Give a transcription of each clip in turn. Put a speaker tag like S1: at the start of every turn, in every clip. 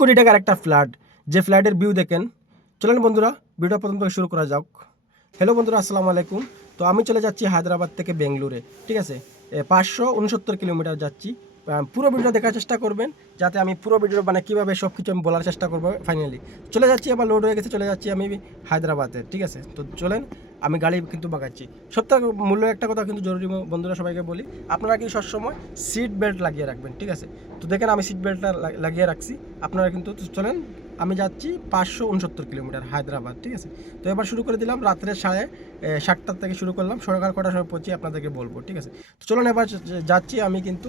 S1: কোটি টাকার একটা ফ্ল্যাট। যে ফ্ল্যাটের ভিউ দেখেন। চলেন বন্ধুরা ভিডিও প্রথম থেকে শুরু করা যাক। হ্যালো বন্ধুরা, আসসালামু আলাইকুম। তো আমি চলে যাচ্ছি হায়দ্রাবাদ থেকে বেঙ্গলুরে, ঠিক আছে? পাঁচশো উনসত্তর কিলোমিটার যাচ্ছি। পুরো ভিডিও দেখার চেষ্টা করবেন, যাতে আমি পুরো ভিডিও মানে কীভাবে সব কিছু আমি বলার চেষ্টা করব ফাইনালি চলে যাচ্ছি, আবার লোড হয়ে গেছে, চলে যাচ্ছি আমি হায়দ্রাবাদে, ঠিক আছে? তো চলেন আমি গাড়ি কিন্তু বাগাচ্ছি। সবথেকে মূল্য একটা কথা কিন্তু জরুরি বন্ধুরা সবাইকে বলি, আপনারা কি সবসময় সিট বেল্ট লাগিয়ে রাখবেন, ঠিক আছে? তো দেখেন আমি সিট বেল্টটা লাগিয়ে রাখছি, আপনারা কিন্তু চলেন, আমি যাচ্ছি পাঁচশো উনসত্তর কিলোমিটার হায়দ্রাবাদ, ঠিক আছে? তো এবার শুরু করে দিলাম রাত্রে সাড়ে সাতটার থেকে শুরু করলাম সকাল কটার সময় পৌঁছে আপনাদেরকে বলব, ঠিক আছে? তো চলুন এবার যাচ্ছি আমি কিন্তু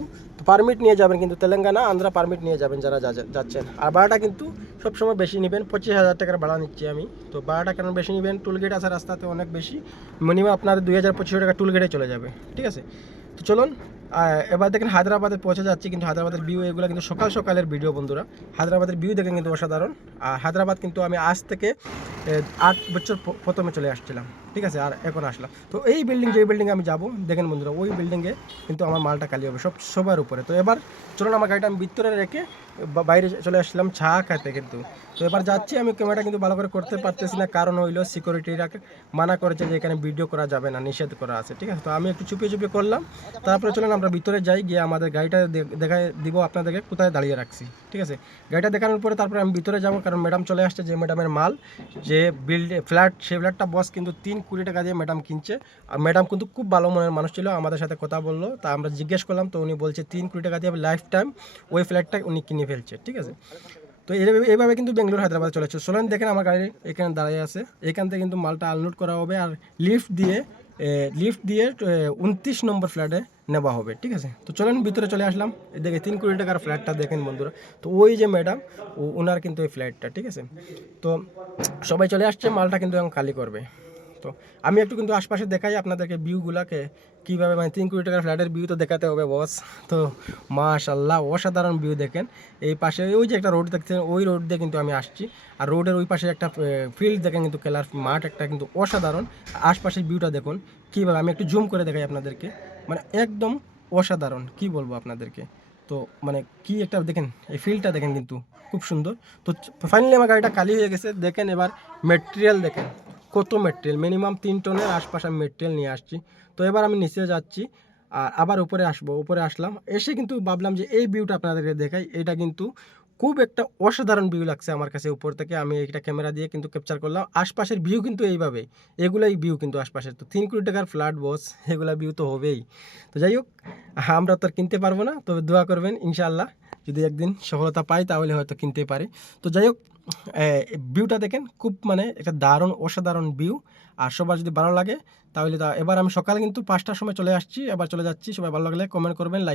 S1: পারমিট নিয়ে যাবেন কিন্তু তেলেঙ্গানা, আন্ধ্রা পারমিট নিয়ে যাবেন যারা যাচ্ছেন। আর ভাড়াটা কিন্তু সবসময় বেশি নেবেন, পঁচিশ হাজার টাকার ভাড়া নিচ্ছি আমি। তো ভাড়াটা কেন বেশি নেবেন? টুলগেট আছে রাস্তাতে অনেক বেশি মিনিমাম আপনার দুই হাজার পঁচিশশো টাকা টুলগেটে চলে যাবে, ঠিক আছে? তো চলুন এবার দেখেন হায়দ্রাবাদে পৌঁছে যাচ্ছি কিন্তু হায়দ্রাবাদের ভিউ এগুলো কিন্তু সকাল সকালের ভিডিও বন্ধুরা। হায়দ্রাবাদের ভিউ দেখেন কিন্তু অসাধারণ। আর হায়দ্রাবাদ কিন্তু আমি আজ থেকে আট বছর প্রথমে চলে আসছিলাম। ঠিক আছে, আর এখন আসলাম। তো এই বিল্ডিং যে বিল্ডিংয়ে আমি যাব, দেখেন বন্ধুরা, ওই বিল্ডিংয়ে কিন্তু আমার মালটা খালি হবে, সব সবার উপরে। তো এবার চলুন, আমার গাড়িটা আমি ভিতরে রেখে বাইরে চলে আসলাম চা খাইতে কিন্তু। তো এবার যাচ্ছি, আমি ক্যামেরাটা কিন্তু ভালো করে করতে পারতেছি না, কারণ হইল সিকিউরিটিরা মানা করেছে যে এখানে ভিডিও করা যাবে না, নিষেধ করা আছে, ঠিক আছে? তো আমি একটু চুপিয়ে চুপিয়ে করলাম, তারপরে চলুন, আমরা ভিতরে যাই, গিয়ে আমাদের গাড়িটা দে- দেখায় দিব আপনাদেরকে কোথায় দাঁড়িয়ে রাখছি, ঠিক আছে? গাড়িটা দেখানোর পরে তারপরে আমি ভিতরে যাব, কারণ ম্যাডাম চলে আসছে, যে ম্যাডামের মাল, যে বিল্ড ফ্ল্যাট সেই ফ্ল্যাটটা বস কিন্তু তিন কোটি টাকা দিয়ে ম্যাডাম কিনছে। আর ম্যাডাম কিন্তু খুব ভালো মনের মানুষ ছিল, আমাদের সাথে কথা বলল। তা আমরা জিজ্ঞেস করলাম, তো উনি বলছে তিন কোটি টাকা দিয়ে লাইফ টাইম ওই ফ্ল্যাটটা উনি কিনে ফেলছে, ঠিক আছে? তো এইভাবে কিন্তু বেঙ্গলোর হায়দ্রাবাদ চলেছে। সোলেন দেখেন আমার গাড়ি এখানে দাঁড়িয়ে আছে। এখান থেকে কিন্তু মালটা আনলোড করা হবে আর লিফট দিয়ে লিফট দিয়ে উনত্রিশ নম্বর ফ্ল্যাটে নেওয়া হবে, ঠিক আছে? তো চলেন, ভিতরে চলে আসলাম। দেখে তিন কোটি টাকার ফ্ল্যাটটা দেখেন বন্ধুরা। তো ওই যে ম্যাডাম ওনার কিন্তু এই ফ্ল্যাটটা ঠিক আছে? তো সবাই চলে আসছে, মালটা কিন্তু এখন খালি করবে। তো। আমি একটু কিন্তু আশপাশে দেখাই আপনাদেরকে ভিউগুলাকে কীভাবে মানে তিন কোটি টাকার ফ্ল্যাটের ভিউ তো দেখাতে হবে বস তো মাশাল্লাহ অসাধারণ ভিউ দেখেন। এই পাশে ওই যে একটা রোড দেখছেন ওই রোড দিয়ে কিন্তু আমি আসছি। আর রোডের ওই পাশে একটা ফিল্ড দেখেন কিন্তু খেলার মাঠ একটা কিন্তু অসাধারণ। আশপাশের ভিউটা দেখুন। কীভাবে, আমি একটু জুম করে দেখাই আপনাদেরকে। মানে একদম অসাধারণ, কি বলব আপনাদেরকে? তো মানে কি একটা দেখেন, এই ফিল্ডটা দেখেন কিন্তু, খুব সুন্দর। তো ফাইনালি আমার গাড়িটা কালি হয়ে গেছে। দেখেন এবার মেটেরিয়াল দেখেন। কত মেটেরিয়াল মিনিমাম তিন টনের আশপাশ আমি মেটেরিয়াল নিয়ে আসছি। তো এবার আমি নিচে যাচ্ছি, আর আবার উপরে আসব, উপরে আসলাম। এসে কিন্তু ভাবলাম যে এই ভিউটা আপনাদেরকে দেখাই। এটা কিন্তু খুব একটা অসাধারণ ভিউ লাগছে আমার কাছে উপর থেকে। আমি এটা ক্যামেরা দিয়ে কিন্তু ক্যাপচার করলাম। আশপাশের ভিউ কিন্তু এইভাবে। এগুলাই ভিউ কিন্তু আশপাশের। তো তিন কোটি টাকার ফ্ল্যাট বস এগুলা ভিউ তো হবেই। তো যাই হোক, আমরা তো আর কিনতে পারব না। তবে দোয়া করবেন ইনশাল্লাহ যদি একদিন সফলতা পাই, তাহলে হয়তো কিনতে পারি। তো যাই হোক ভিউটা দেখেন, খুব মানে একটা দারুণ, অসাধারণ ভিউ আর সবার যদি ভালো লাগে, তাহলে এবার আমি সকালে কিন্তু পাঁচটার সময় চলে আসছি, এবার চলে যাচ্ছি, সবাই ভালো লাগলে কমেন্ট করবেন লাইক